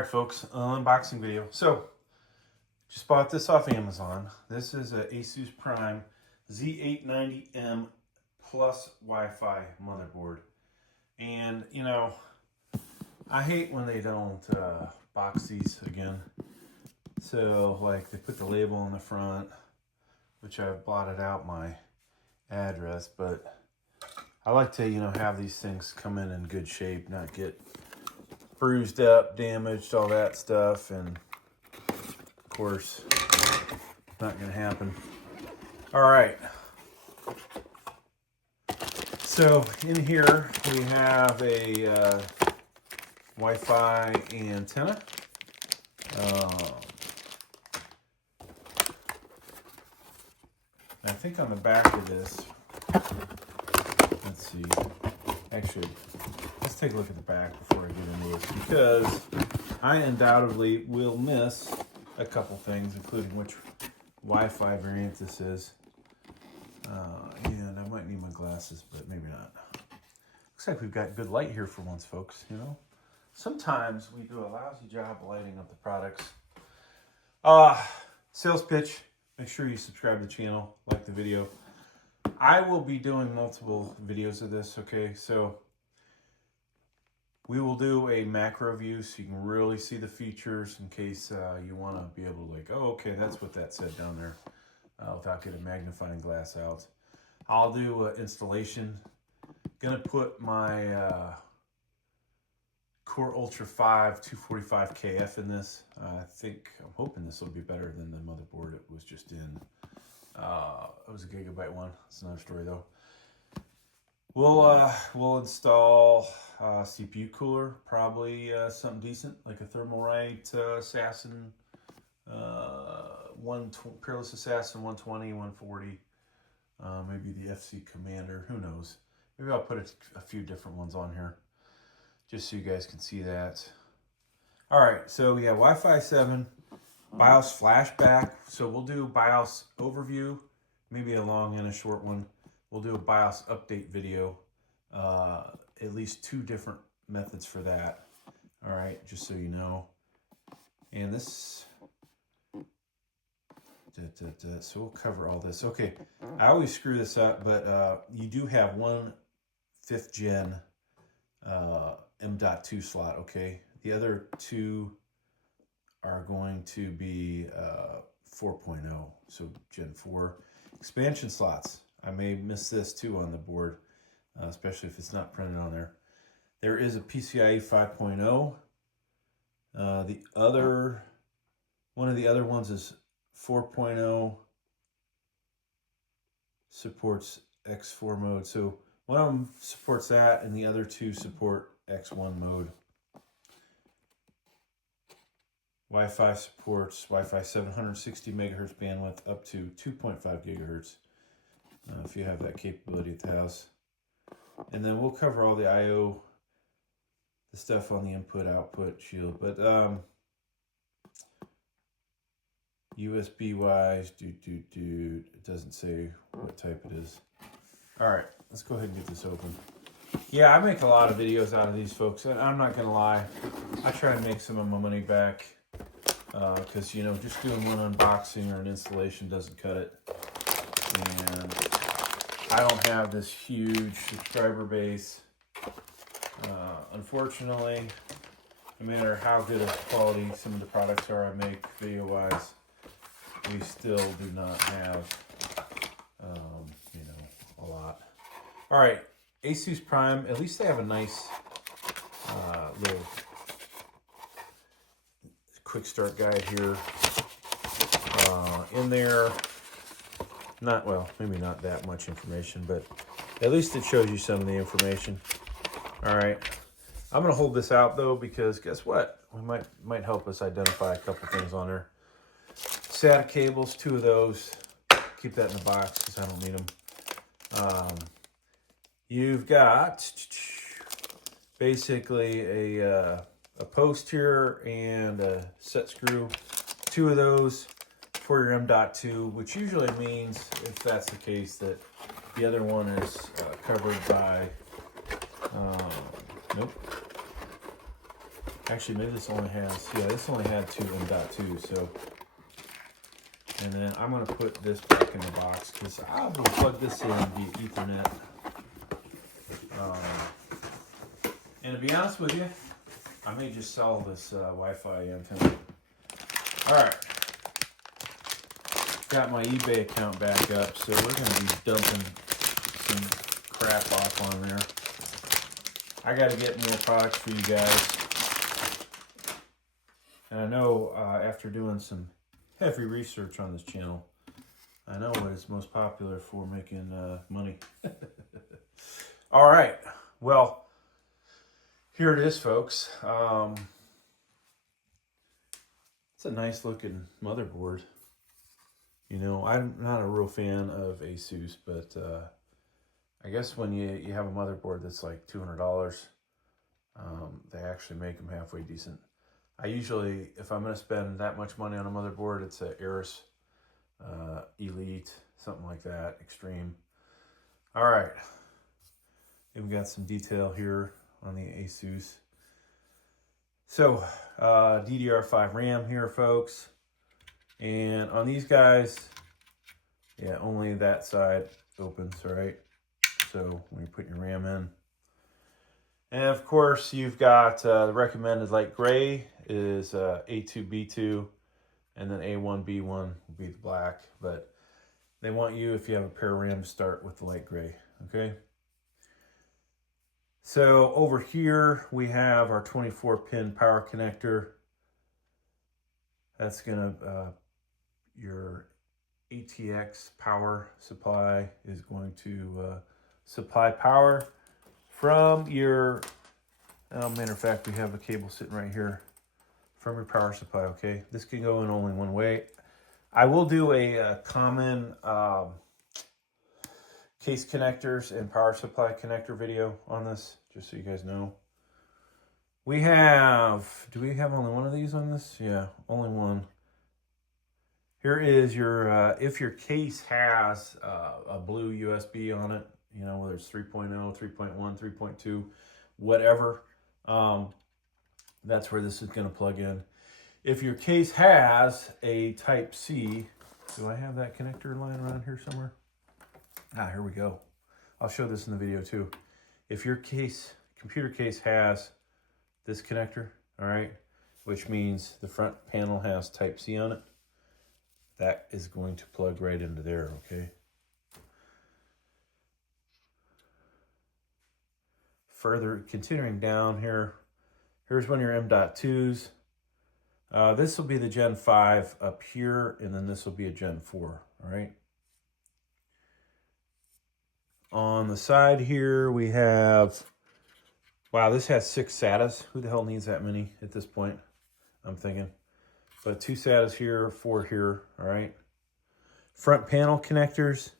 Alright folks, unboxing video. So, just bought this off Amazon. This is a Asus Prime Z890m plus Wi-Fi motherboard. And, you know, I hate when they don't box these again. So, like, they put the label on the front, which I've blotted out my address, but I like to, you know, have these things come in good shape, not get bruised up, damaged, all that stuff, and of course, not gonna happen. All right. So in here we have a Wi-Fi antenna. I think on the back of this, let's see, actually, let's take a look at the back before I get into this, because I undoubtedly will miss a couple things, including which Wi-Fi variant this is. And I might need my glasses, but maybe not. Looks like we've got good light here for once, folks, you know? Sometimes we do a lousy job of lighting up the products. Sales pitch. Make sure you subscribe to the channel, like the video. I will be doing multiple videos of this, okay? So we will do a macro view so you can really see the features in case you want to be able to, like, oh, okay, that's what that said down there, without getting a magnifying glass out. I'll do installation. Gonna put my Core Ultra 5 245KF in this. I'm hoping this will be better than the motherboard it was just in. It was a gigabyte one. It's another story though. We'll install CPU cooler, probably something decent like a Thermalright Assassin, Peerless Assassin 120, 140, maybe the FC Commander. Who knows? Maybe I'll put a few different ones on here, just so you guys can see that. All right, so we have Wi-Fi 7, BIOS flashback. So we'll do BIOS overview, maybe a long and a short one. We'll do a BIOS update video, at least 2 different methods for that. All right, just so you know. And this, so we'll cover all this. Okay, I always screw this up, but you do have one 5th gen M.2 slot, okay? The other 2 are going to be 4.0, so Gen 4. Expansion slots. I may miss this too on the board, especially if it's not printed on there. There is a PCIe 5.0. One of the other ones is 4.0, supports X4 mode. So one of them supports that, and the other 2 support X1 mode. Wi-Fi supports Wi-Fi 760 megahertz bandwidth up to 2.5 gigahertz. If you have that capability at the house. And then we'll cover all the I/O, the stuff on the input-output shield. But USB-wise, it doesn't say what type it is. All right, let's go ahead and get this open. Yeah, I make a lot of videos out of these, folks, and I'm not gonna lie, I try to make some of my money back, because, you know, just doing one unboxing or an installation doesn't cut it. And I don't have this huge subscriber base. Unfortunately, no matter how good of quality some of the products are I make video-wise, we still do not have, you know, a lot. All right, Asus Prime, at least they have a nice little quick start guide here. In there, maybe not that much information, but at least it shows you some of the information. All right, I'm gonna hold this out though, because guess what? We might help us identify a couple things on there. SATA cables, 2 of those. Keep that in the box because I don't need them. You've got basically a post here and a set screw. 2 of those for your M.2, which usually means, if that's the case, that the other one is covered by, nope. Actually, maybe this only has, yeah, this only had two M.2, so. And then I'm going to put this back in the box because I will plug this in via Ethernet. And to be honest with you, I may just sell this Wi-Fi antenna. All right. Got my eBay account back up, so we're going to be dumping some crap off on there. I got to get more products for you guys. And I know after doing some heavy research on this channel, I know what is most popular for making money. All right. Well, here it is, folks. It's a nice looking motherboard. You know, I'm not a real fan of Asus, but I guess when you have a motherboard that's like $200, they actually make them halfway decent. I usually, if I'm going to spend that much money on a motherboard, it's a Asus Elite, something like that, Extreme. All right. We've got some detail here on the Asus. So, DDR5 RAM here, folks. And on these guys, yeah, only that side opens, right? So when you put your RAM in. And of course, you've got the recommended light gray is A2B2, and then A1B1 will be the black. But they want you, if you have a pair of RAM, to start with the light gray, okay? So over here, we have our 24-pin power connector. That's gonna, your ATX power supply is going to supply power from your, matter of fact, we have a cable sitting right here from your power supply, okay? This can go in only one way. I will do a common case connectors and power supply connector video on this, just so you guys know. We have, do we have only one of these on this? Yeah, only one. Here is your, if your case has a blue USB on it, you know, whether it's 3.0, 3.1, 3.2, whatever, that's where this is going to plug in. If your case has a Type-C, do I have that connector line around here somewhere? Ah, here we go. I'll show this in the video too. If your case, computer case has this connector, all right, which means the front panel has Type-C on it, that is going to plug right into there, okay? Further, continuing down here, here's one of your M.2s. This will be the Gen 5 up here, and then this will be a Gen 4, all right? On the side here, we have, wow, this has 6 SATAs. Who the hell needs that many at this point? I'm thinking. But 2 SATAs here, 4 here, all right? Front panel connectors,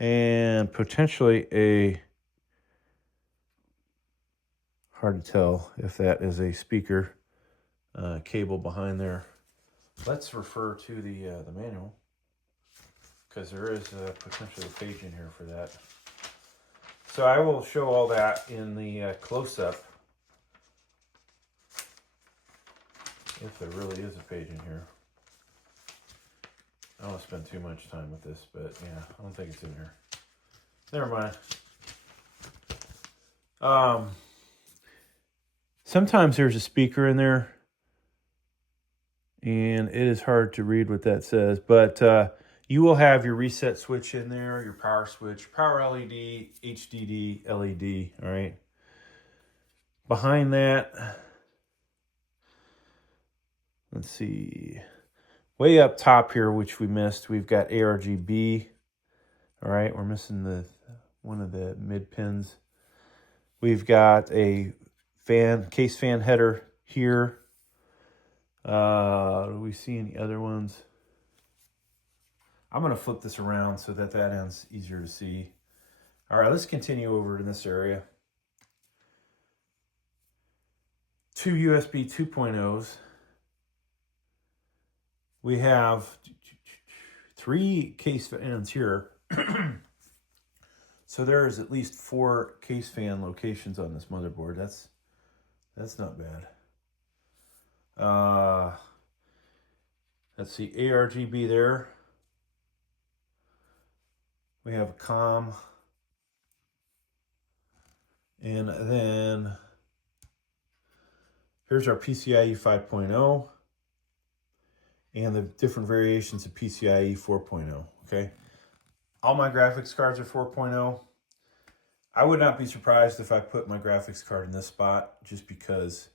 and potentially a, hard to tell if that is a speaker cable behind there. Let's refer to the manual, because there is potentially a page in here for that. So I will show all that in the close-up, if there really is a page in here. I don't want to spend too much time with this, but yeah, I don't think it's in here. Never mind. Sometimes there's a speaker in there, and it is hard to read what that says, but you will have your reset switch in there, your power switch, power LED, HDD, LED, all right? Behind that, let's see, way up top here, which we missed, we've got ARGB, all right? We're missing one of the mid pins. We've got a case fan header here. Do we see any other ones? I'm going to flip this around so that end's easier to see. All right, let's continue over in this area. 2 USB 2.0s. We have 3 case fans here. So there is at least 4 case fan locations on this motherboard. That's not bad. Let's see, ARGB there. We have a COM. And then here's our PCIe 5.0 and the different variations of PCIe 4.0, okay? All my graphics cards are 4.0. I would not be surprised if I put my graphics card in this spot, just because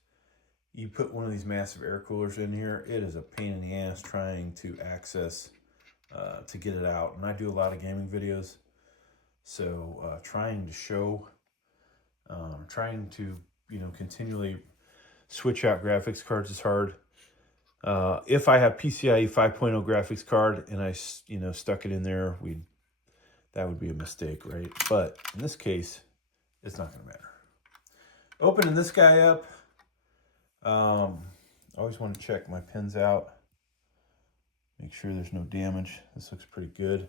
you put one of these massive air coolers in here, it is a pain in the ass trying to access, to get it out. And I do a lot of gaming videos, so trying to show, trying to, you know, continually switch out graphics cards is hard. If I have PCIe 5.0 graphics card and I, you know, stuck it in there, that would be a mistake, right? But in this case, it's not going to matter. Opening this guy up, I always want to check my pins out, make sure there's no damage. This looks pretty good.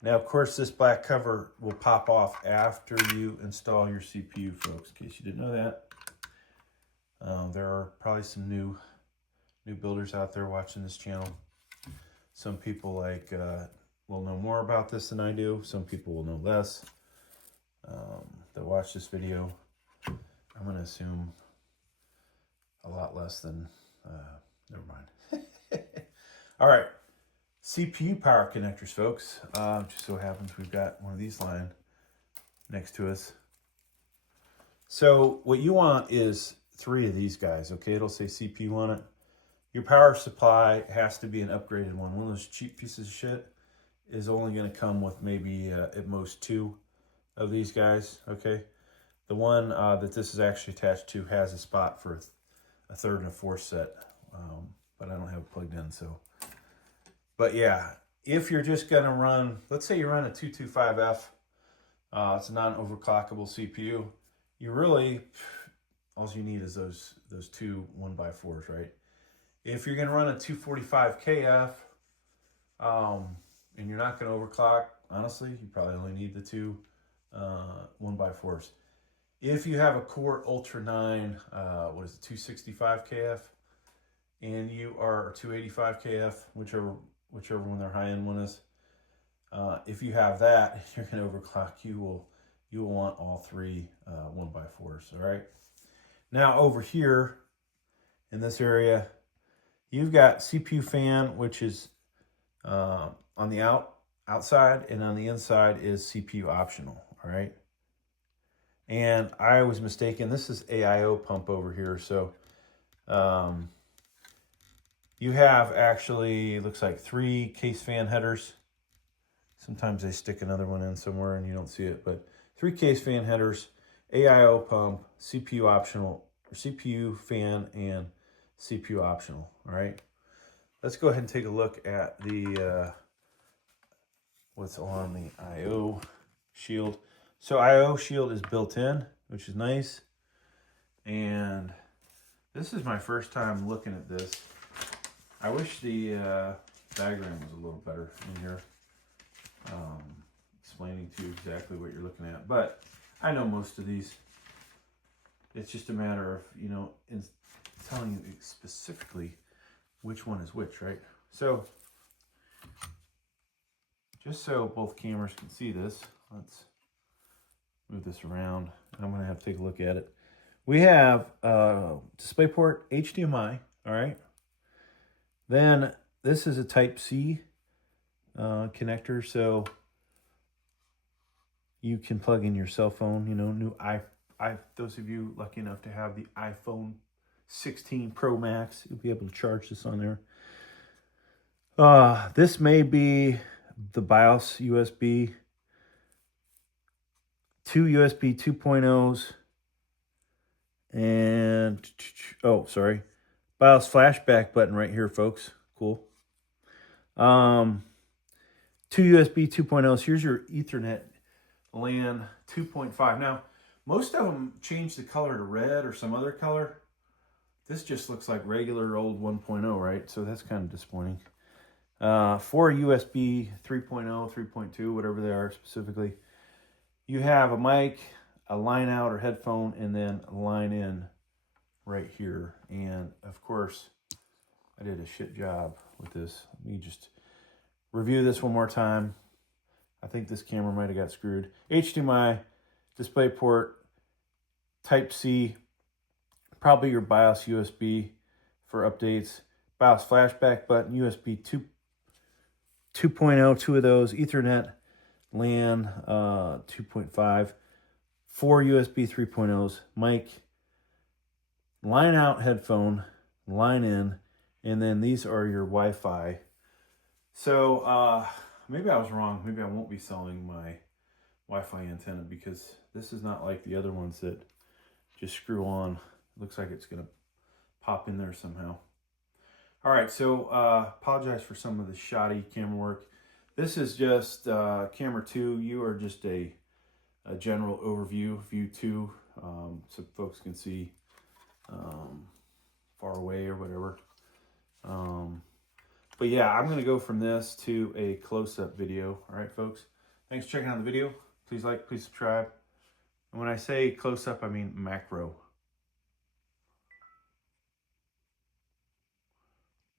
Now, of course, this black cover will pop off after you install your CPU, folks, in case you didn't know that. There are probably some new builders out there watching this channel. Some people will know more about this than I do. Some people will know less. That watch this video, I'm going to assume a lot less than, never mind. All right, CPU power connectors, folks. Just so happens we've got one of these lying next to us. So what you want is 3 of these guys, okay? It'll say CPU on it. Your power supply has to be an upgraded one. One of those cheap pieces of shit is only going to come with maybe at most 2 of these guys, okay? The one that this is actually attached to has a spot for a 3rd and a 4th set, but I don't have it plugged in, so. But yeah, if you're just going to run, let's say you run a 225F, it's a non-overclockable CPU, you really, all you need is those 2 1x4s, right? If you're going to run a 245KF, and you're not going to overclock, honestly, you probably only need the 2 1x4s. If you have a Core Ultra 9, what is it, 265KF, and you are 285KF, whichever one their high-end one is, if you have that, you're going to overclock, you will want all 3 1x4s, all right? Now over here, in this area, you've got CPU fan, which is on the outside, and on the inside is CPU optional, all right? And I was mistaken. This is AIO pump over here. So you have actually, looks like 3 case fan headers. Sometimes they stick another one in somewhere and you don't see it, but 3 case fan headers, AIO pump, CPU optional, or CPU fan, and CPU optional, all right? Let's go ahead and take a look at the what's on the IO shield. So IO shield is built in, which is nice. And this is my first time looking at this. I wish the diagram was a little better in here, explaining to you exactly what you're looking at. But I know most of these. It's just a matter of, you know, in telling you specifically which one is which, right? So just so both cameras can see this, let's move this around. I'm going to have to take a look at it. We have DisplayPort HDMI, all right? Then this is a Type-C connector, so you can plug in your cell phone, you know, those of you lucky enough to have the iPhone 16 Pro Max, you'll be able to charge this on there. This may be the BIOS USB, 2 USB 2.0s, and, oh, sorry, BIOS flashback button right here, folks. Cool. 2 USB 2.0s. Here's your Ethernet LAN 2.5. Now, most of them change the color to red or some other color. This just looks like regular old 1.0, right? So that's kind of disappointing. 4 USB 3.0, 3.2, whatever they are specifically. You have a mic, a line out or headphone, and then a line in right here. And of course, I did a shit job with this. Let me just review this one more time. I think this camera might have got screwed. HDMI, display port, Type-C, probably your BIOS USB for updates, BIOS flashback button, USB 2.0, two of those, Ethernet, LAN 2.5, 4 USB 3.0s, mic, line out headphone, line in, and then these are your Wi-Fi. So maybe I was wrong. Maybe I won't be selling my Wi-Fi antenna because this is not like the other ones that just screw on. It looks like it's gonna pop in there somehow. All right, so apologize for some of the shoddy camera work. This is just camera 2. You are just a general overview, view 2, so folks can see far away or whatever. But yeah, I'm going to go from this to a close-up video. All right, folks. Thanks for checking out the video. Please like, please subscribe. And when I say close-up, I mean macro.